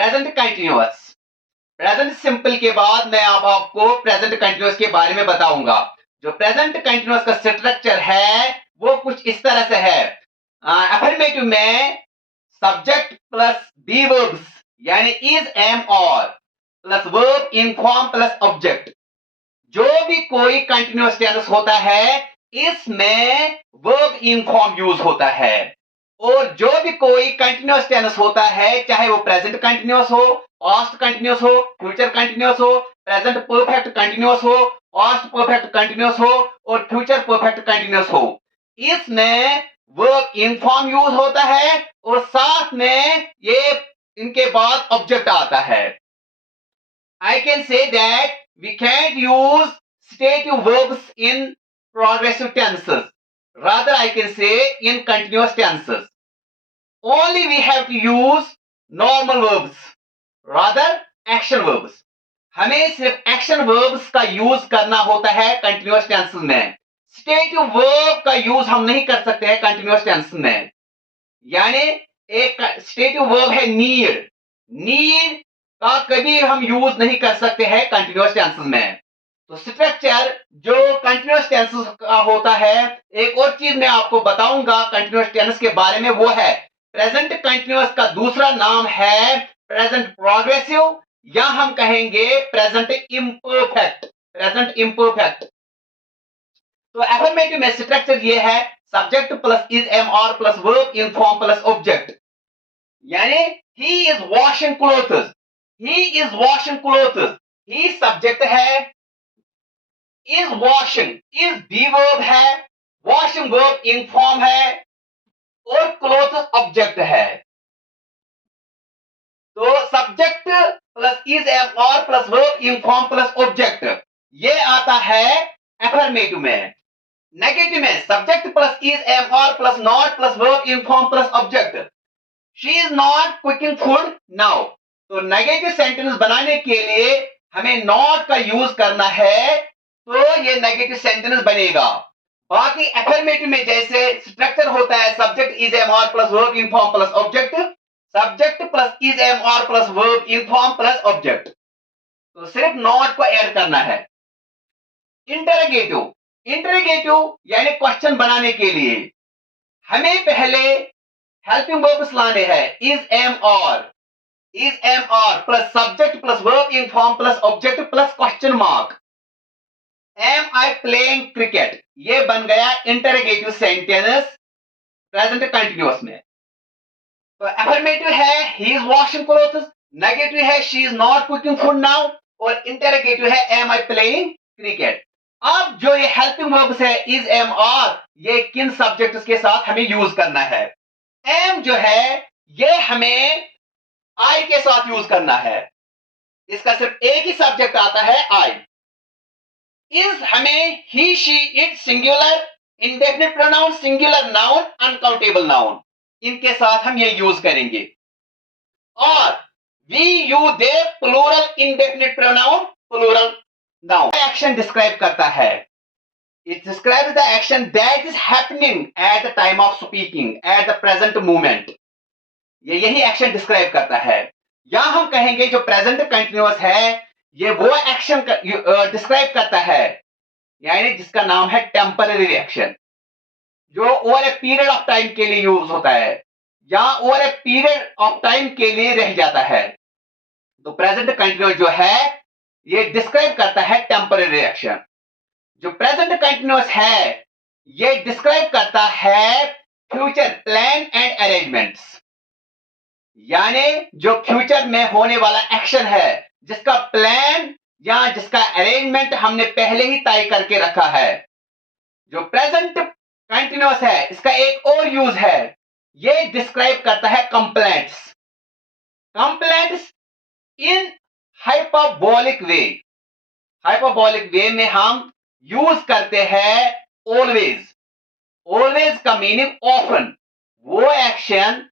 Present continuous. Present simple के बाद मैं अब आपको प्रेजेंट कंटिन्यूअस के बारे में बताऊंगा। जो प्रेजेंट कंटिन्यूअस का स्ट्रक्चर है वो कुछ इस तरह से है। अफर्मेटिव में सब्जेक्ट प्लस बी वर्ब्स यानी इज, एम और प्लस वर्ब इन फॉर्म प्लस ऑब्जेक्ट। जो भी कोई कंटिन्यूअस टेंस होता है इसमें वर्ब इन फॉर्म यूज होता है। और जो भी कोई कंटिन्यूअस टेंस होता है चाहे वो प्रेजेंट कंटिन्यूअस हो, पास्ट कंटिन्यूअस हो, फ्यूचर कंटिन्यूअस हो, प्रेजेंट परफेक्ट कंटिन्यूअस हो, पास्ट परफेक्ट कंटिन्यूअस हो और फ्यूचर परफेक्ट कंटिन्यूअस हो, इसमें वर्ब इन फॉर्म यूज होता है और साथ में ये इनके बाद ऑब्जेक्ट आता है। I can say that we can't use stative verbs in progressive tenses. Rather, I can say in continuous tenses. Only we have to use normal verbs. Rather, action verbs. हमें सिर्फ एक्शन वर्ब्स का use करना होता है continuous tenses में। Stative verb का use हम नहीं कर सकते हैं कंटिन्यूअस टेंसेस में। यानी एक स्टेटिव वर्ब है नीड। नीड का कभी हम यूज नहीं कर सकते हैं कंटिन्यूअस टेंसेस में। तो स्ट्रक्चर जो कंटिन्यूअस टेंसेस का होता है, एक और चीज मैं आपको बताऊंगा कंटिन्यूअस टेंस के बारे में, वो है प्रेजेंट कंटिन्यूअस का दूसरा नाम है प्रेजेंट प्रोग्रेसिव या हम कहेंगे प्रेजेंट इम्परफेक्ट। Present imperfect. तो अफर्मेटिव में स्ट्रक्चर ये है सब्जेक्ट प्लस इज, एम और प्लस वर्ब इन फॉर्म प्लस ऑब्जेक्ट। यानी he is washing clothes, he is washing clothes, he subject है, is washing is be verb है, वॉशिंग वर्ब इन form है और क्लोथ्स ऑब्जेक्ट है। तो सब्जेक्ट प्लस इज, एम और plus verb इन form plus object ये आता है अफर्मेटिव में। नेगेटिव में सब्जेक्ट प्लस इज, एम और plus not plus verb in form plus object. She is not cooking food now. तो नेगेटिव सेंटेंस बनाने के लिए हमें नॉट का यूज करना है तो ये नेगेटिव सेंटेंस बनेगा। बाकी अफर्मेटिव में जैसे स्ट्रक्चर होता है सब्जेक्ट इज, एम और plus verb in form plus object, subject plus is, am और प्लस वर्ब इन फॉर्म प्लस ऑब्जेक्ट। तो सिर्फ नॉट को ऐड करना है। इंटरोगेटिव, इंटरोगेटिव यानी क्वेश्चन बनाने के लिए हमें पहले हेल्पिंग वर्ब्स लाने हैं is, am are, is, am और plus subject plus verb in form plus object plus question mark. Am I playing cricket ये बन गया इंटरोगेटिव सेंटेंस प्रेजेंट कंटिन्यूअस में। तो अफर्मेटिव है he is washing clothes, negative है she is not cooking food now और interrogative है am I playing cricket. अब जो ये हेल्पिंग वर्ब्स है इज, एम और ये किन सब्जेक्ट्स के साथ हमें यूज करना है। एम जो है ये हमें आई के साथ यूज करना है, इसका सिर्फ एक ही सब्जेक्ट आता है आई। इज हमें he, she, it, singular, indefinite pronoun, singular noun, uncountable noun इनके साथ हम ये यूज करेंगे। और we, you, they plural indefinite pronoun, plural noun. Action describe करता है, it describes the action that is happening at the time of speaking at the present moment। ये यही एक्शन डिस्क्राइब करता है। या हम कहेंगे जो प्रेजेंट कंटिन्यूअस है ये वो एक्शन डिस्क्राइब करता है यानी जिसका नाम है टेम्पररी एक्शन, जो over a period of time के लिए यूज होता है या over a period of time के लिए रह जाता है। तो प्रेजेंट कंटिन्यूअस जो है ये डिस्क्राइब करता है टेम्पररी एक्शन। जो प्रेजेंट कंटिन्यूअस है ये डिस्क्राइब करता है फ्यूचर प्लान एंड अरेंजमेंट्स, यानी जो फ्यूचर में होने वाला एक्शन है जिसका प्लान या जिसका अरेंजमेंट हमने पहले ही तय करके रखा है। जो प्रेजेंट कंटिन्यूअस है इसका एक और यूज है, ये डिस्क्राइब करता है कंप्लेंट्स। कंप्लेंट्स इन हाइपरबोलिक वे। हाइपरबोलिक वे में हम यूज करते हैं ऑलवेज। ऑलवेज का मीनिंग ऑफन, वो एक्शन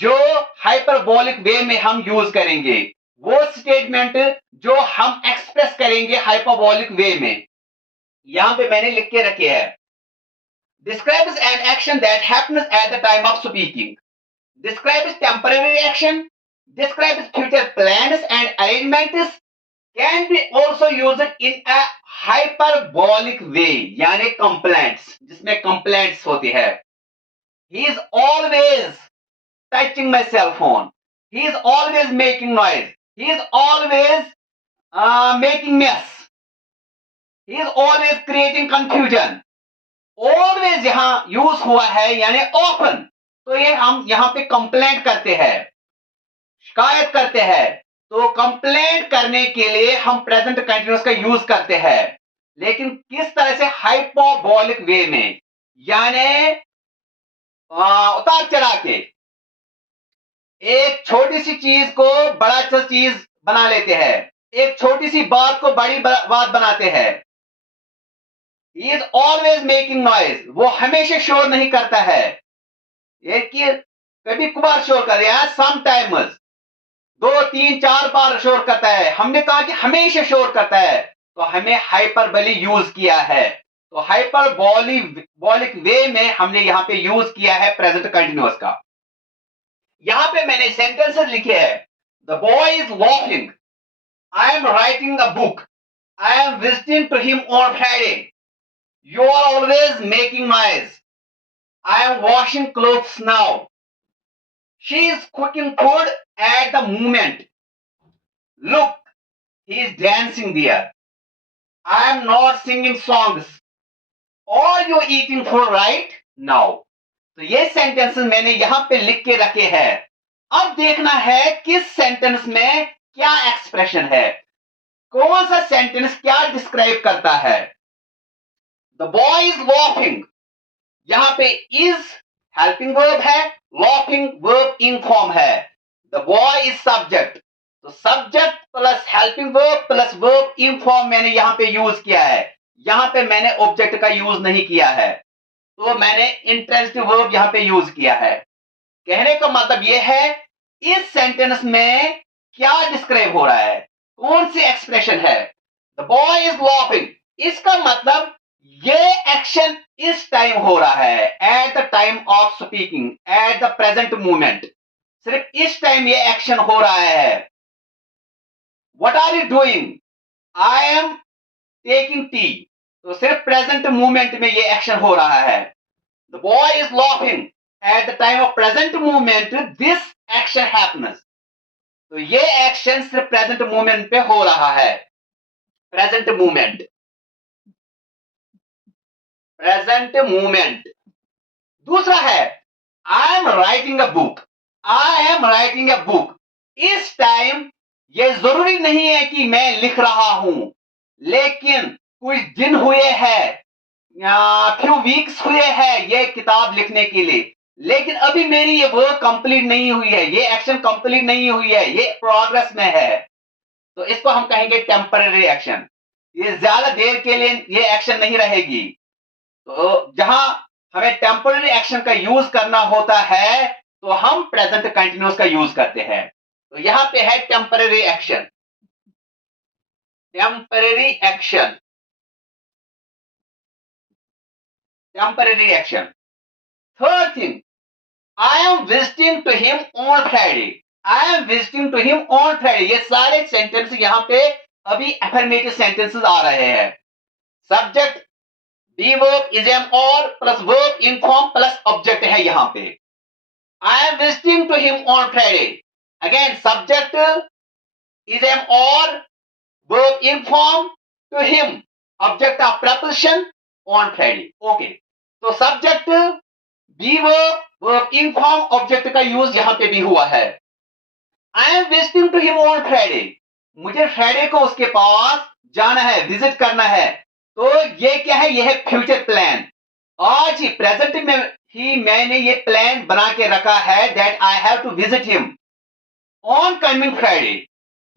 जो हाइपरबोलिक वे में हम यूज करेंगे, वो स्टेटमेंट जो हम एक्सप्रेस करेंगे हाइपरबोलिक वे में। यहां पे मैंने लिख के रखे हैं describes an action that happens at the time of speaking, describes temporary action, describes future plans and arrangements, can be also used in a hyperbolic way, यानी complaints, जिसमें complaints होती है. He is always touching my cell phone. He is always making noise. He is always making mess. He is always creating confusion. Always यहाँ use हुआ है यानी often, तो ये हम यहाँ पे कंप्लेंट करते हैं, शिकायत करते हैं. तो कंप्लेंट करने के लिए हम प्रेजेंट कंटिन्यूअस का यूज करते हैं, लेकिन किस तरह से? हाइपरबोलिक वे में, यानी उतार चढ़ा के एक छोटी सी चीज को बड़ा चीज बना लेते हैं, एक छोटी सी बात को बड़ी बात बनाते हैं. He is always making noise. वो हमेशा शोर नहीं करता है, ये कि कभी कभार शोर कर रहा है, समटाइम्स 2 3 4 बार शोर करता है. हमने कहा कि हमेशा शोर करता है, तो हमें हाइपरबोली यूज किया है. तो हाइपरबोलिक वे में हमने यहाँ पे यूज किया है प्रेजेंट कंटिन्यूअस का. यहाँ पे मैंने सेंटेंसेस लिखे हैं. The boy is laughing, I am writing a book, I am visiting to him on Friday, you are always making noise, I am washing clothes now, she is cooking food at the moment, look, he is dancing there, I am not singing songs, are you eating food right now. तो ये sentences मैंने यहां पे लिख के रखे हैं. अब देखना है किस सेंटेंस में क्या एक्सप्रेशन है, कौन सा सेंटेंस क्या डिस्क्राइब करता है. The boy is laughing, यहां पे is helping verb है, laughing verb in form है. The boy is subject, तो subject plus helping verb plus verb in form मैंने यहां पे यूज किया है. यहां पे मैंने ऑब्जेक्ट का यूज नहीं किया है, तो मैंने इंट्रांजिटिव वर्ब यहां पे यूज किया है. कहने का मतलब यह है इस सेंटेंस में क्या डिस्क्राइब हो रहा है, कौन सी एक्सप्रेशन है. The boy is laughing, इसका मतलब ये एक्शन इस टाइम हो रहा है, at the time of speaking, at the present moment, सिर्फ इस टाइम ये एक्शन हो रहा है. What are you doing, I am taking tea, तो सिर्फ प्रेजेंट मोमेंट में ये एक्शन हो रहा है. The boy is laughing, eight the time of present moment this action happens, तो ये एक्शन सिर्फ प्रेजेंट मोमेंट पे हो रहा है. Present moment, present moment. दूसरा है I am writing a book, I am writing a book. इस टाइम ये जरूरी नहीं है कि मैं लिख रहा हूं, लेकिन कुछ दिन हुए हैं, फ्यू वीक्स हुए हैं ये किताब लिखने के लिए, लेकिन अभी मेरी ये वर्क कंप्लीट नहीं हुई है, ये एक्शन कंप्लीट नहीं हुई है, ये प्रोग्रेस में है. तो इसको हम कहेंगे टेम्पररी एक्शन. ये ज्यादा देर के लिए ये एक्शन नहीं रहेगी. तो जहां हमें टेम्पररी एक्शन का यूज करना होता है, तो हम प्रेजेंट कंटिन्यूअस का यूज करते हैं. तो यहां पे है temporary action. Temporary action, temporary action. Third thing, I am visiting to him on Friday, I am visiting to him on Friday. ये सारे सेंटेंस यहां पे अभी अफर्मेटिव सेंटेंसेस आ रहे हैं. Subject be verb is am और प्लस वर्ब इन form plus object है यहां पे. I am visiting to him on Friday, again subject is am और verb in form to him, object of preposition on Friday. Okay, तो subject be verb verb in form object का use यहां पे भी हुआ है. I am visiting to him on Friday, मुझे Friday को उसके पास जाना है, विजिट करना है. तो ये क्या है, ये है फ्यूचर प्लान. आज ही प्रेजेंट में ही मैंने ये प्लान बना के रखा है that I have to visit him on coming Friday.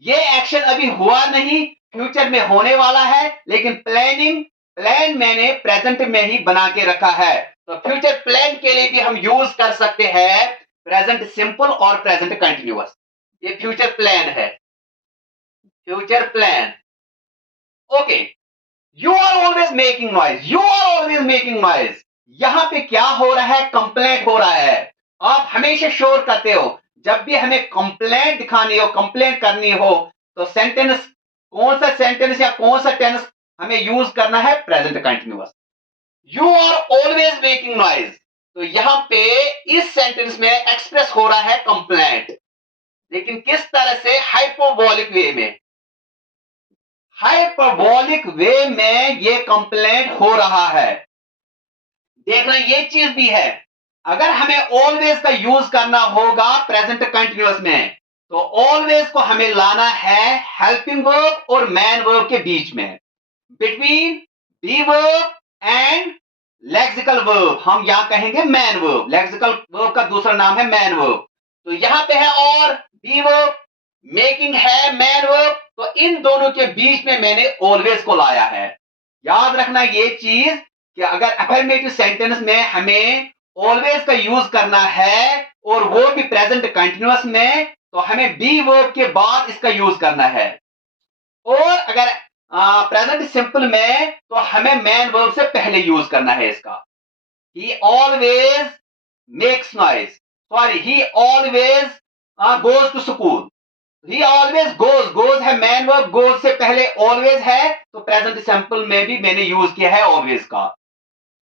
ये एक्शन अभी हुआ नहीं, फ्यूचर में होने वाला है, लेकिन प्लान मैंने प्रेजेंट में ही बना के रखा है. तो फ्यूचर प्लान के लिए भी हम यूज कर सकते हैं प्रेजेंट सिंपल और प्रेजेंट कंटिन्यूअस. ये फ्यूचर प्लान है, future plan. Okay, you are always making noise, you are always making noise. यहां पे क्या हो रहा है, कंप्लेंट हो रहा है. आप हमेशा शोर करते हो. जब भी हमें कंप्लेंट दिखानी हो, कंप्लेंट करनी हो, तो सेंटेंस, कौन सा सेंटेंस या कौन सा टेंस हमें यूज करना है? Present continuous. You are always making noise, तो यहां पे इस सेंटेंस में एक्सप्रेस हो रहा है कंप्लेंट, लेकिन किस तरह से? हाइपोबॉलिक वे में। हाइपरबोलिक वे में ये कंप्लेंट हो रहा है। देखना ये चीज भी है, अगर हमें ऑलवेज का यूज करना होगा प्रेजेंट कंटिन्यूअस में, तो ऑलवेज को हमें लाना है हेल्पिंग वर्ब और मैन वर्ब के बीच में, between be verb and lexical verb. हम यहां कहेंगे मैन वर्ब, लेक्सिकल वर्ब का दूसरा नाम है मैन वर्ब। तो यहां पे है और बी वर्ब, मेकिंग है मैन वर्ब, तो इन दोनों के बीच में मैंने ऑलवेज को लाया है। याद रखना ये चीज कि अगर अफर्मेटिव सेंटेंस में हमें ऑलवेज का यूज करना है और वो भी प्रेजेंट कंटिन्यूअस में, तो हमें बी वर्ब के बाद इसका यूज करना है। और अगर प्रेजेंट सिंपल में, तो हमें मैन वर्ब से पहले यूज करना है इसका। He always makes noise, sorry, he always goes to school. He always goes, goes है मैन वर्ब, गोज से पहले ऑलवेज है, तो प्रेजेंट सिंपल में भी मैंने यूज किया है ऑलवेज का।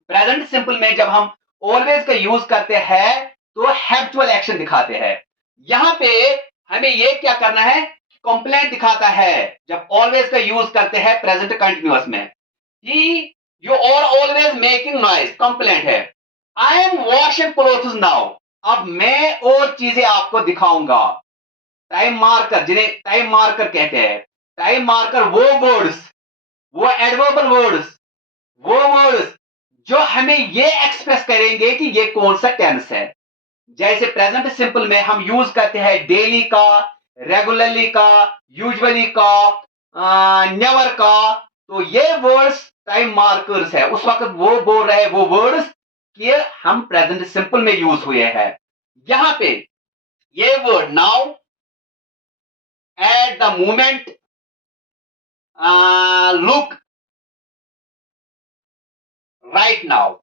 प्रेजेंट सिंपल में जब हम ऑलवेज का यूज करते हैं तो हैबिचुअल एक्शन दिखाते हैं। यहां पे हमें ये क्या करना है? कंप्लेंट दिखाता है जब ऑलवेज का यूज करते हैं प्रेजेंट कंटिन्यूअस में। He, you are always making noise, complaint है। I am washing clothes now, अब मैं और चीजें आपको दिखाऊंगा। टाइम मार्कर, जिन्हें टाइम मार्कर कहते हैं, टाइम मार्कर वो वर्ड्स, वो एडवर्बल वर्ड्स, वो वर्ड्स जो हमें ये एक्सप्रेस करेंगे कि ये कौन सा टेंस है। जैसे प्रेजेंट सिंपल में हम यूज करते हैं डेली का, रेगुलरली का, यूजुअली का, नेवर का, तो ये वर्ड्स टाइम मार्कर्स है। उस वक्त वो बोल रहे हैं वो वर्ड्स कि हम प्रेजेंट सिंपल में यूज हुए हैं। यहां पे ये word now, at the moment, look, right now,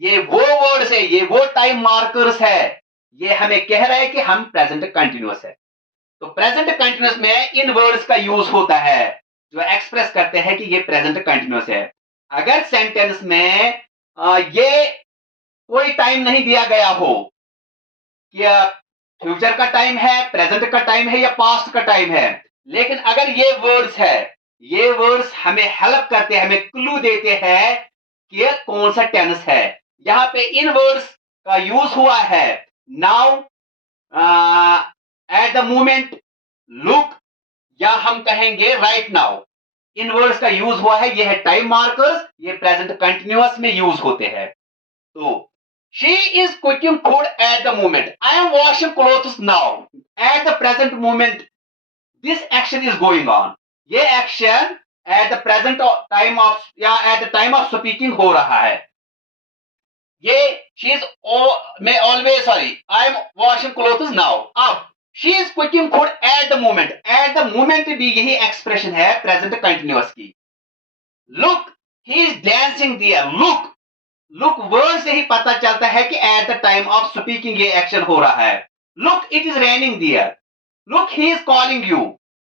ये वो वर्ड्स है, ये वो टाइम मार्कर्स है, ये हमें कह रहा है कि हम प्रेजेंट कंटिन्यूअस है। तो प्रेजेंट कंटिन्यूअस में इन वर्ड्स का यूज होता है जो एक्सप्रेस करते हैं कि ये प्रेजेंट कंटिन्यूअस है। अगर सेंटेंस में ये कोई टाइम नहीं दिया गया हो कि फ्यूचर का टाइम है, प्रेजेंट का टाइम है या पास्ट का टाइम है, लेकिन अगर ये वर्ड्स है, ये वर्ड्स हमें हेल्प करते हैं, हमें क्लू देते हैं कि कौन सा टेंस है। यहां पे इन वर्ड्स का यूज हुआ है now, at the moment, look, या हम कहेंगे राइट नाउ। इन वर्ड्स का यूज हुआ है, ये है टाइम मार्कर्स, ये प्रेजेंट कंटिन्यूअस में यूज होते हैं। तो she is cooking food at the moment, I am washing clothes now, at the present moment this action is going on. ये action at the present time of या at the time of speaking हो रहा है। ये she is मैं always, sorry, I am washing clothes now. अब she is cooking food at the moment, at the moment भी यही एक्सप्रेशन है प्रेजेंट कंटिन्यूअस की। Look, he is dancing there, look, look word से ही पता चलता है कि at the time of speaking ये एक्शन हो रहा है। Look, it is raining there, look, he is calling you,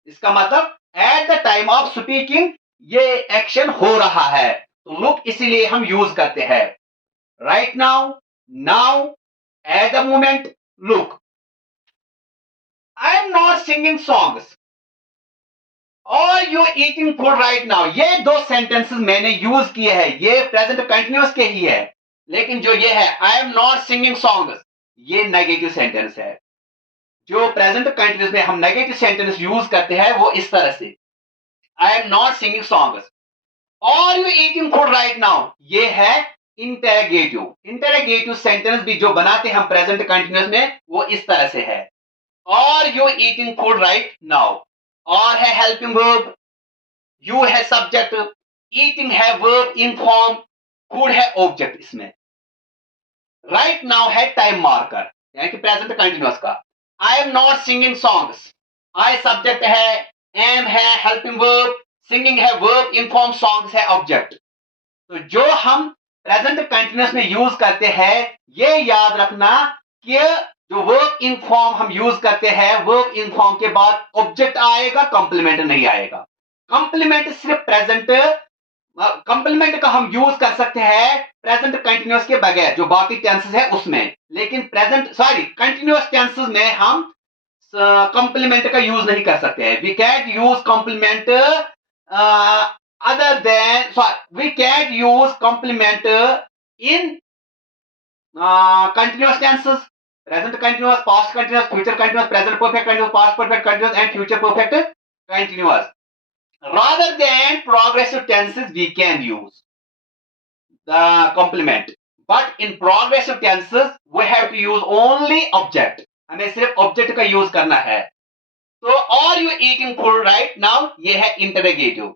इसका मतलब at the time of speaking ये एक्शन हो रहा है, तो लुक इसीलिए हम यूज करते हैं। Right now, now, at the moment, look. I am not singing songs और you eating food right now, ये दो सेंटेंसेस मैंने यूज किए हैं, ये प्रेजेंट कंटिन्यूअस के ही है, लेकिन जो ये है I am not singing songs, ये नेगेटिव सेंटेंस है। जो प्रेजेंट कंटिन्यूअस में हम नेगेटिव सेंटेंस यूज करते हैं वो इस तरह से, I am not singing songs और you eating food right now, ये है इंटेरोगेटिव। इंटेरोगेटिव सेंटेंस भी जो बनाते हैं हम प्रेजेंट कंटिन्यूअस में वो इस तरह से है, और you eating food right now, और है हेल्पिंग वर्ब, यू है सब्जेक्ट, ईटिंग है वर्ब इन फॉर्म, फूड है ऑब्जेक्ट इसमें, राइट नाउ है टाइम मार्कर यानी कि प्रेजेंट कंटिन्यूअस का। आई am not singing songs, I subject है, एम है हेल्पिंग वर्ब, सिंगिंग है वर्ब इन फॉर्म, सॉन्ग्स है ऑब्जेक्ट। तो जो हम प्रेजेंट कंटिन्यूअस में यूज करते हैं ये याद रखना कि जो वर्ब इन फॉर्म हम यूज करते हैं, वर्ब इन फॉर्म के बाद ऑब्जेक्ट आएगा, कंप्लीमेंट नहीं आएगा। कंप्लीमेंट सिर्फ प्रेजेंट, कंप्लीमेंट का हम यूज कर सकते हैं प्रेजेंट कंटिन्यूअस के बगैर, जो बाकी टेंसेस है उसमें, लेकिन प्रेजेंट सॉरी कंटिन्यूअस टेंसेस में हम कंप्लीमेंट का यूज नहीं कर सकते हैं। We can't use complement other than, we can't use complement in continuous tenses, present continuous, past continuous, future continuous, present perfect continuous, past perfect continuous, and future perfect continuous. Rather than progressive tenses, we can use the complement. But in progressive tenses, we have to use only object. हमें सिर्फ object का use करना है. So, are you eating food right now? ये है interrogative.